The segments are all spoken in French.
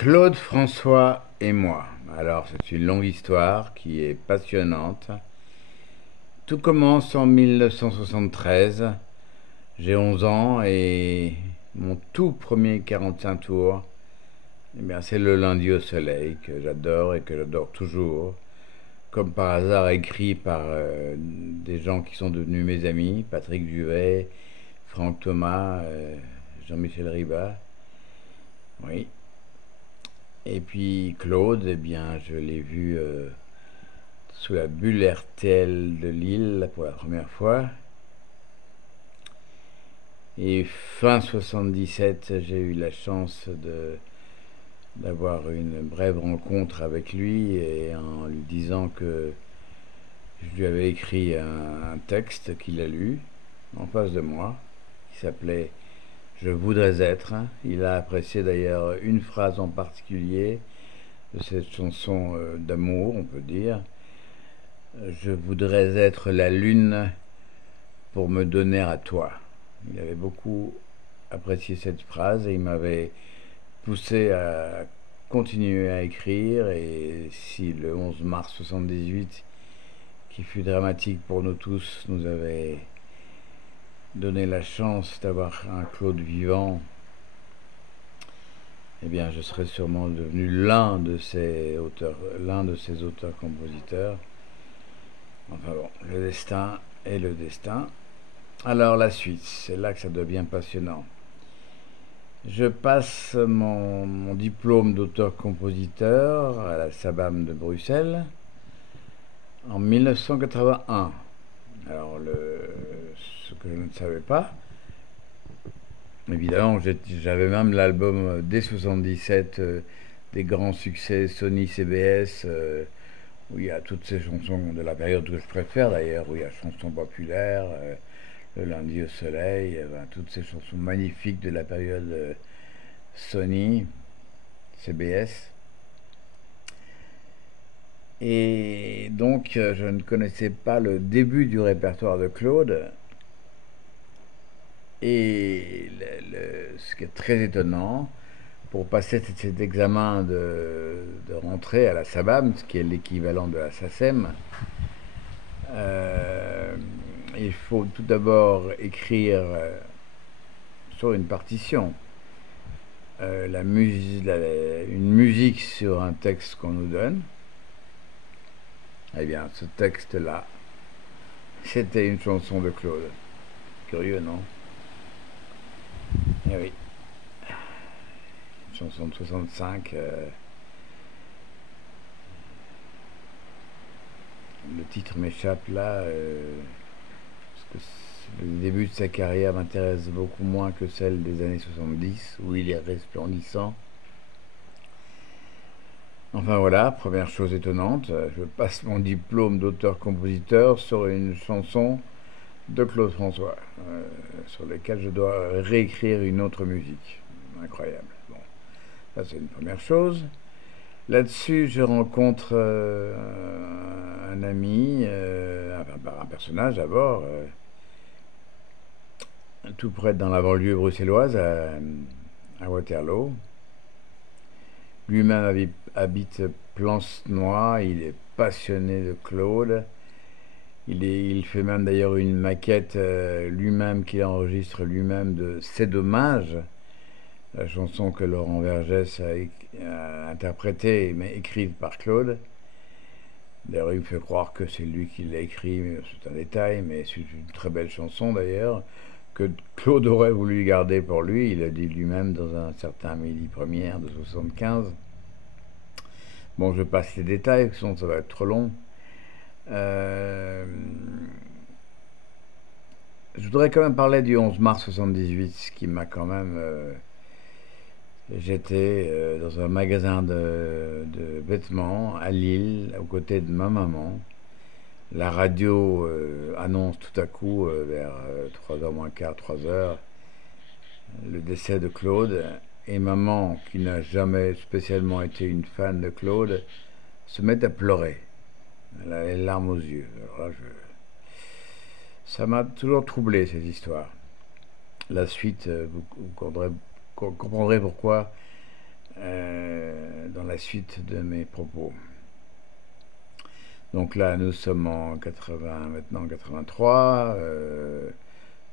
Claude François et moi. Alors, c'est une longue histoire qui est passionnante. Tout commence en 1973. J'ai 11 ans et mon tout premier 45 tours, eh bien, c'est le lundi au soleil que j'adore et que j'adore toujours. Comme par hasard écrit par des gens qui sont devenus mes amis, Patrick Juvet, Franck Thomas, Jean-Michel Ribas. Oui. Et puis Claude, eh bien, je l'ai vu sous la bulle RTL de Lille pour la première fois. Et fin 77, j'ai eu la chance d'avoir une brève rencontre avec lui et en lui disant que je lui avais écrit un texte qu'il a lu en face de moi, qui s'appelait Je voudrais être. Il a apprécié d'ailleurs une phrase en particulier de cette chanson d'amour, on peut dire. Je voudrais être la lune pour me donner à toi. Il avait beaucoup apprécié cette phrase et il m'avait poussé à continuer à écrire. Et si le 11 mars 78, qui fut dramatique pour nous tous, nous avait donné la chance d'avoir un Claude vivant, eh bien je serais sûrement devenu l'un de ces auteurs-compositeurs. Enfin bon, le destin est le destin. Alors la suite, c'est là que ça devient passionnant. Je passe mon diplôme d'auteur-compositeur à la SABAM de Bruxelles en 1981. Alors ce que je ne savais pas, évidemment, j'avais même l'album dès 77 des grands succès Sony CBS, où il y a toutes ces chansons de la période que je préfère d'ailleurs, où il y a chansons populaires, le lundi au soleil, toutes ces chansons magnifiques de la période Sony, CBS. Et donc, je ne connaissais pas le début du répertoire de Claude. Et ce qui est très étonnant, pour passer cet examen de rentrée à la SABAM, ce qui est l'équivalent de la SACEM, euh, il faut tout d'abord écrire sur une partition une musique sur un texte qu'on nous donne. Eh bien, ce texte-là, c'était une chanson de Claude. Curieux, non? Eh oui, une chanson de 65. Le titre m'échappe là, parce que le début de sa carrière m'intéresse beaucoup moins que celle des années 70, où il est resplendissant. Enfin voilà, première chose étonnante, je passe mon diplôme d'auteur-compositeur sur une chanson de Claude François, sur laquelle je dois réécrire une autre musique. Incroyable. Bon, ça c'est une première chose. Là-dessus, je rencontre un ami, un personnage d'abord, tout près dans la banlieue bruxelloise, à Waterloo. Lui-même habite Plancenoit, il est passionné de Claude. Il fait même d'ailleurs une maquette lui-même qu'il enregistre lui-même de C'est dommage, la chanson que Laurent Vergès a interprétée mais écrite par Claude. D'ailleurs, il me fait croire que c'est lui qui l'a écrit, mais c'est un détail, mais c'est une très belle chanson d'ailleurs, que Claude aurait voulu garder pour lui. Il l'a dit lui-même dans un certain Midi Première de 75. Bon, je passe les détails, sinon ça va être trop long. Euh, je voudrais quand même parler du 11 mars 78, ce qui m'a quand même... j'étais dans un magasin de vêtements à Lille, aux côtés de ma maman. La radio annonce tout à coup, vers 3h moins quart, 3h, le décès de Claude. Et maman, qui n'a jamais spécialement été une fan de Claude, se met à pleurer. Elle a les larmes aux yeux. Alors là, ça m'a toujours troublé, cette histoire. La suite, vous comprendrez pourquoi la suite de mes propos. Donc là, nous sommes en 80, maintenant 83.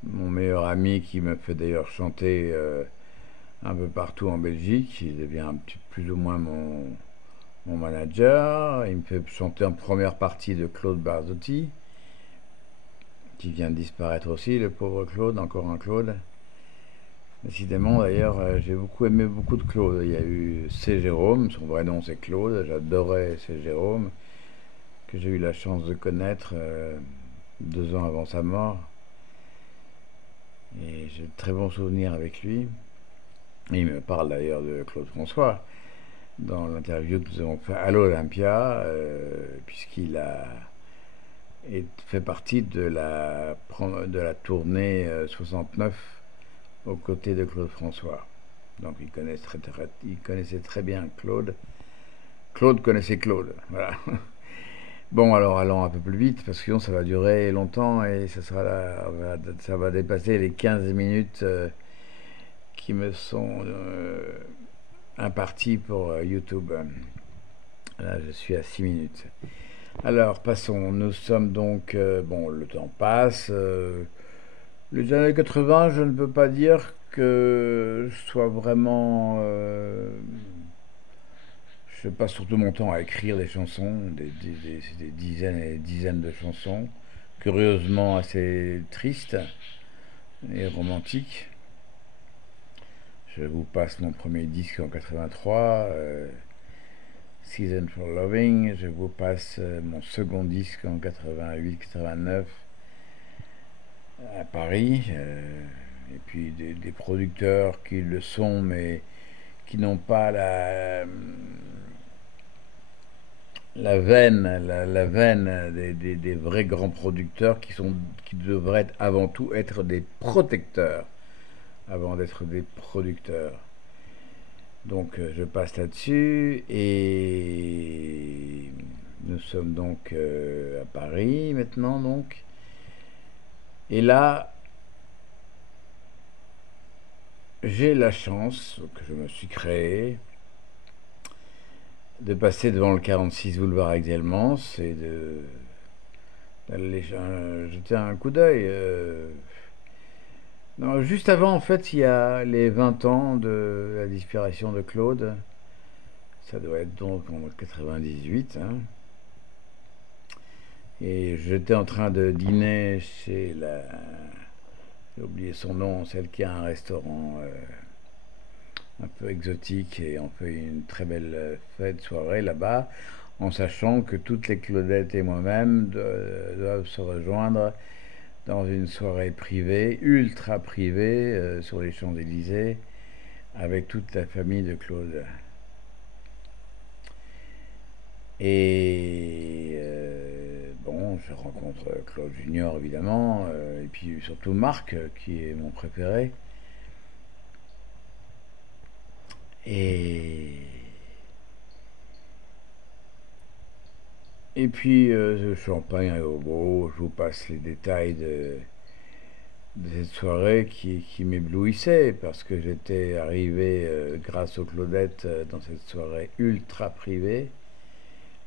Mon meilleur ami qui me fait d'ailleurs chanter un peu partout en Belgique, il devient plus ou moins mon manager. Il me fait chanter en première partie de Claude Barzotti, qui vient de disparaître aussi, le pauvre Claude, encore un Claude. Décidément, d'ailleurs, j'ai beaucoup aimé beaucoup de Claude. Il y a eu C. Jérôme, son vrai nom c'est Claude, j'adorais C. Jérôme, que j'ai eu la chance de connaître 2 ans avant sa mort. Et j'ai de très bons souvenirs avec lui. Et il me parle d'ailleurs de Claude François dans l'interview que nous avons fait à l'Olympia, puisqu'il fait partie de la tournée 69 aux côtés de Claude François. Donc il connaissait très bien Claude. Claude connaissait Claude, voilà. Bon, alors allons un peu plus vite, parce que sinon ça va durer longtemps et ça va dépasser les 15 minutes qui me sont imparties pour YouTube. Là, je suis à 6 minutes. Alors, passons. Nous sommes donc... bon, le temps passe. Les années 80, je ne peux pas dire que je sois vraiment... je passe surtout mon temps à écrire des chansons, des dizaines et des dizaines de chansons, curieusement assez tristes et romantiques. Je vous passe mon premier disque en 83, Season for Loving. Je vous passe mon second disque en 88-89 à Paris. Et puis des producteurs qui le sont, mais qui n'ont pas la veine des vrais grands producteurs qui devraient avant tout être des protecteurs avant d'être des producteurs. Donc je passe là-dessus et nous sommes donc à Paris maintenant donc. Et là, j'ai la chance que je me suis créée de passer devant le 46 boulevard Aix-Delmans et d'aller jeter un coup d'œil. Non, juste avant, en fait, il y a les 20 ans de la disparition de Claude. Ça doit être donc en 98. Hein. Et j'étais en train de dîner chez j'ai oublié son nom, celle qui a un restaurant un peu exotique et on fait une très belle fête, soirée là-bas, en sachant que toutes les Claudettes et moi-même doivent se rejoindre dans une soirée privée, ultra privée, sur les Champs-Élysées, avec toute la famille de Claude. Et bon, je rencontre Claude Junior évidemment, et puis surtout Marc, qui est mon préféré. Et puis le champagne est au beau, je vous passe les détails de cette soirée qui m'éblouissait parce que j'étais arrivé grâce aux Claudettes dans cette soirée ultra privée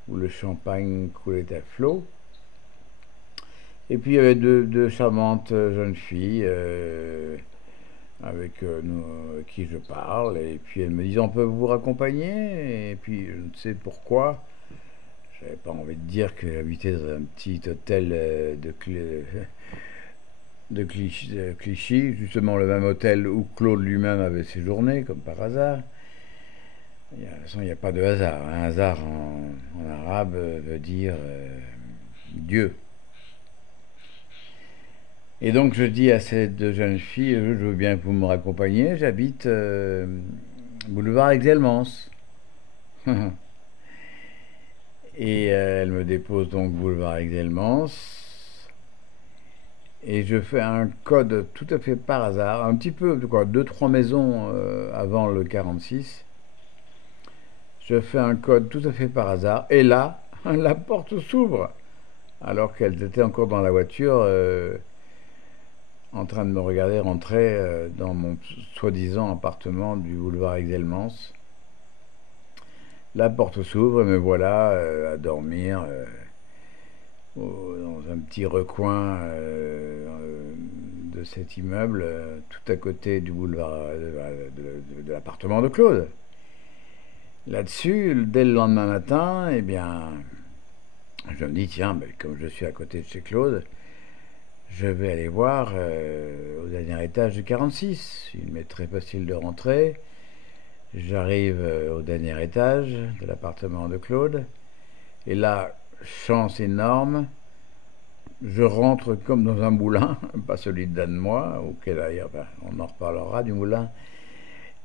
où le champagne coulait à flot. Et puis il y avait deux charmantes jeunes filles avec qui je parle et puis elles me disent on peut vous raccompagner et puis je ne sais pourquoi j'avais pas envie de dire que j'habitais dans un petit hôtel de Clichy, justement le même hôtel où Claude lui-même avait séjourné, comme par hasard. De toute façon, il n'y a pas de hasard. Un hasard en arabe veut dire Dieu. Et donc je dis à ces deux jeunes filles, je veux bien que vous me raccompagniez, j'habite boulevard Aix-Delmans. Et elle me dépose donc boulevard Aix-Delmans. Et je fais un code tout à fait par hasard, un petit peu, quoi, 2-3 maisons avant le 46. Je fais un code tout à fait par hasard, et là, la porte s'ouvre, alors qu'elles étaient encore dans la voiture, en train de me regarder rentrer dans mon soi-disant appartement du boulevard Aix-Delmans. La porte s'ouvre et me voilà à dormir dans un petit recoin de cet immeuble, tout à côté du boulevard de l'appartement de Claude. Là-dessus, dès le lendemain matin, eh bien, je me dis, tiens, ben, comme je suis à côté de chez Claude, je vais aller voir au dernier étage du 46. Il m'est très facile de rentrer. J'arrive au dernier étage de l'appartement de Claude. Et là, chance énorme, je rentre comme dans un moulin, pas celui de Danemois, auquel d'ailleurs ben, on en reparlera du moulin.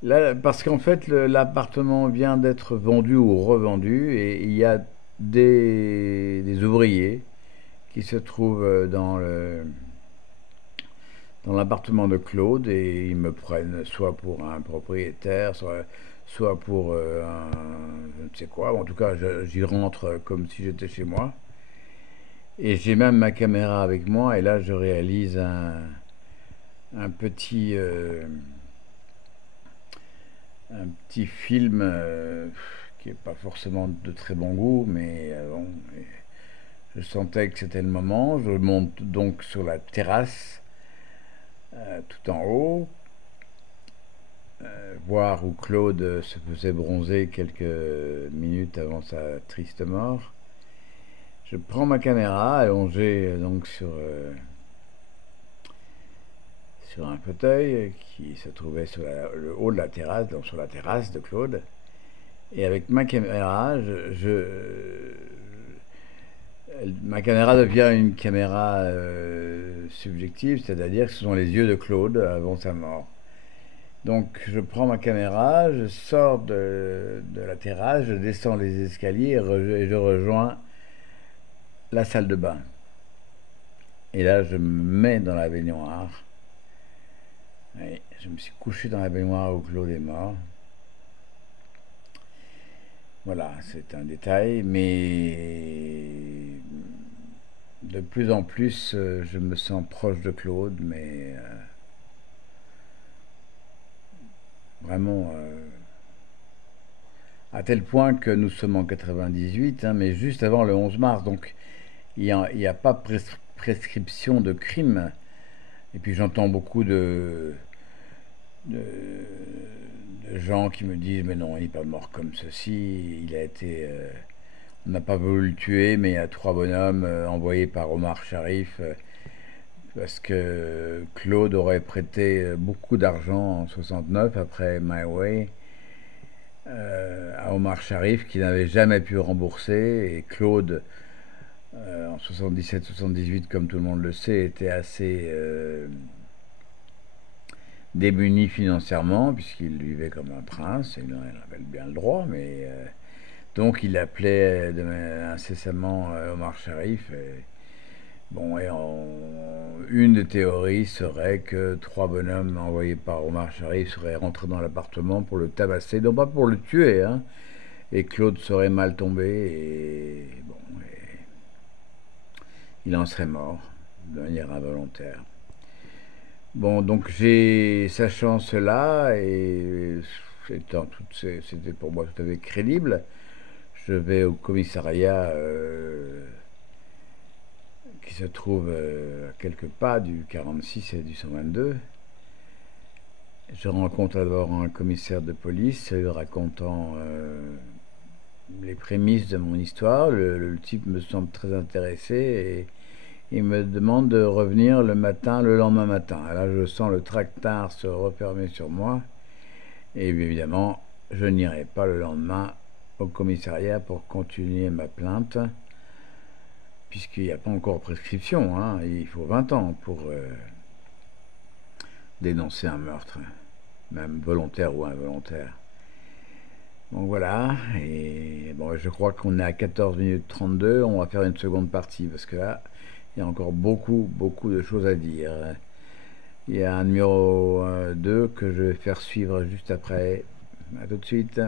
Là, parce qu'en fait, l'appartement vient d'être vendu ou revendu et il y a des ouvriers qui se trouvent dans l'appartement de Claude et ils me prennent soit pour un propriétaire, soit pour un je ne sais quoi. En tout cas, j'y rentre comme si j'étais chez moi. Et j'ai même ma caméra avec moi et là je réalise un un petit film qui n'est pas forcément de très bon goût, mais bon, je sentais que c'était le moment. Je monte donc sur la terrasse tout en haut, voir où Claude se faisait bronzer quelques minutes avant sa triste mort. Je prends ma caméra allongée donc sur un fauteuil qui se trouvait sur le haut de la terrasse, donc sur la terrasse de Claude. Et avec ma caméra, ma caméra devient une caméra subjective, c'est-à-dire que ce sont les yeux de Claude avant sa mort. Donc je prends ma caméra, je sors de la terrasse, je descends les escaliers et je rejoins la salle de bain. Et là, je me mets dans la baignoire. Et je me suis couché dans la baignoire où Claude est mort. Voilà, c'est un détail, mais de plus en plus, je me sens proche de Claude, mais vraiment à tel point que nous sommes en 98, hein, mais juste avant le 11 mars, donc il n'y a pas prescription de crime. Et puis j'entends beaucoup de, de gens qui me disent mais non, il n'est pas mort comme ceci, il a été on n'a pas voulu le tuer, mais il y a trois bonhommes envoyés par Omar Sharif parce que Claude aurait prêté beaucoup d'argent en 69 après My Way à Omar Sharif qui n'avait jamais pu rembourser et Claude en 77-78 comme tout le monde le sait était assez démuni financièrement puisqu'il vivait comme un prince, et il en avait bien le droit, mais donc il appelait incessamment Omar Sharif. Et, bon, une des théories serait que trois bonhommes envoyés par Omar Sharif seraient rentrés dans l'appartement pour le tabasser, non pas pour le tuer, hein, et Claude serait mal tombé, et bon, il en serait mort de manière involontaire. Bon, donc j'ai sachant cela et c'était pour moi tout à fait crédible, je vais au commissariat qui se trouve à quelques pas du 46 et du 122. Je rencontre d'abord un commissaire de police racontant les prémices de mon histoire. Le type me semble très intéressé et il me demande de revenir le lendemain matin. Et là, je sens le tractard se refermer sur moi. Et évidemment, je n'irai pas le lendemain au commissariat pour continuer ma plainte, puisqu'il n'y a pas encore prescription. Hein. Il faut 20 ans pour dénoncer un meurtre, même volontaire ou involontaire. Donc voilà, et bon, je crois qu'on est à 14 minutes 32, on va faire une seconde partie, parce que là, il y a encore beaucoup de choses à dire. Il y a un numéro 2 que je vais faire suivre juste après. A tout de suite.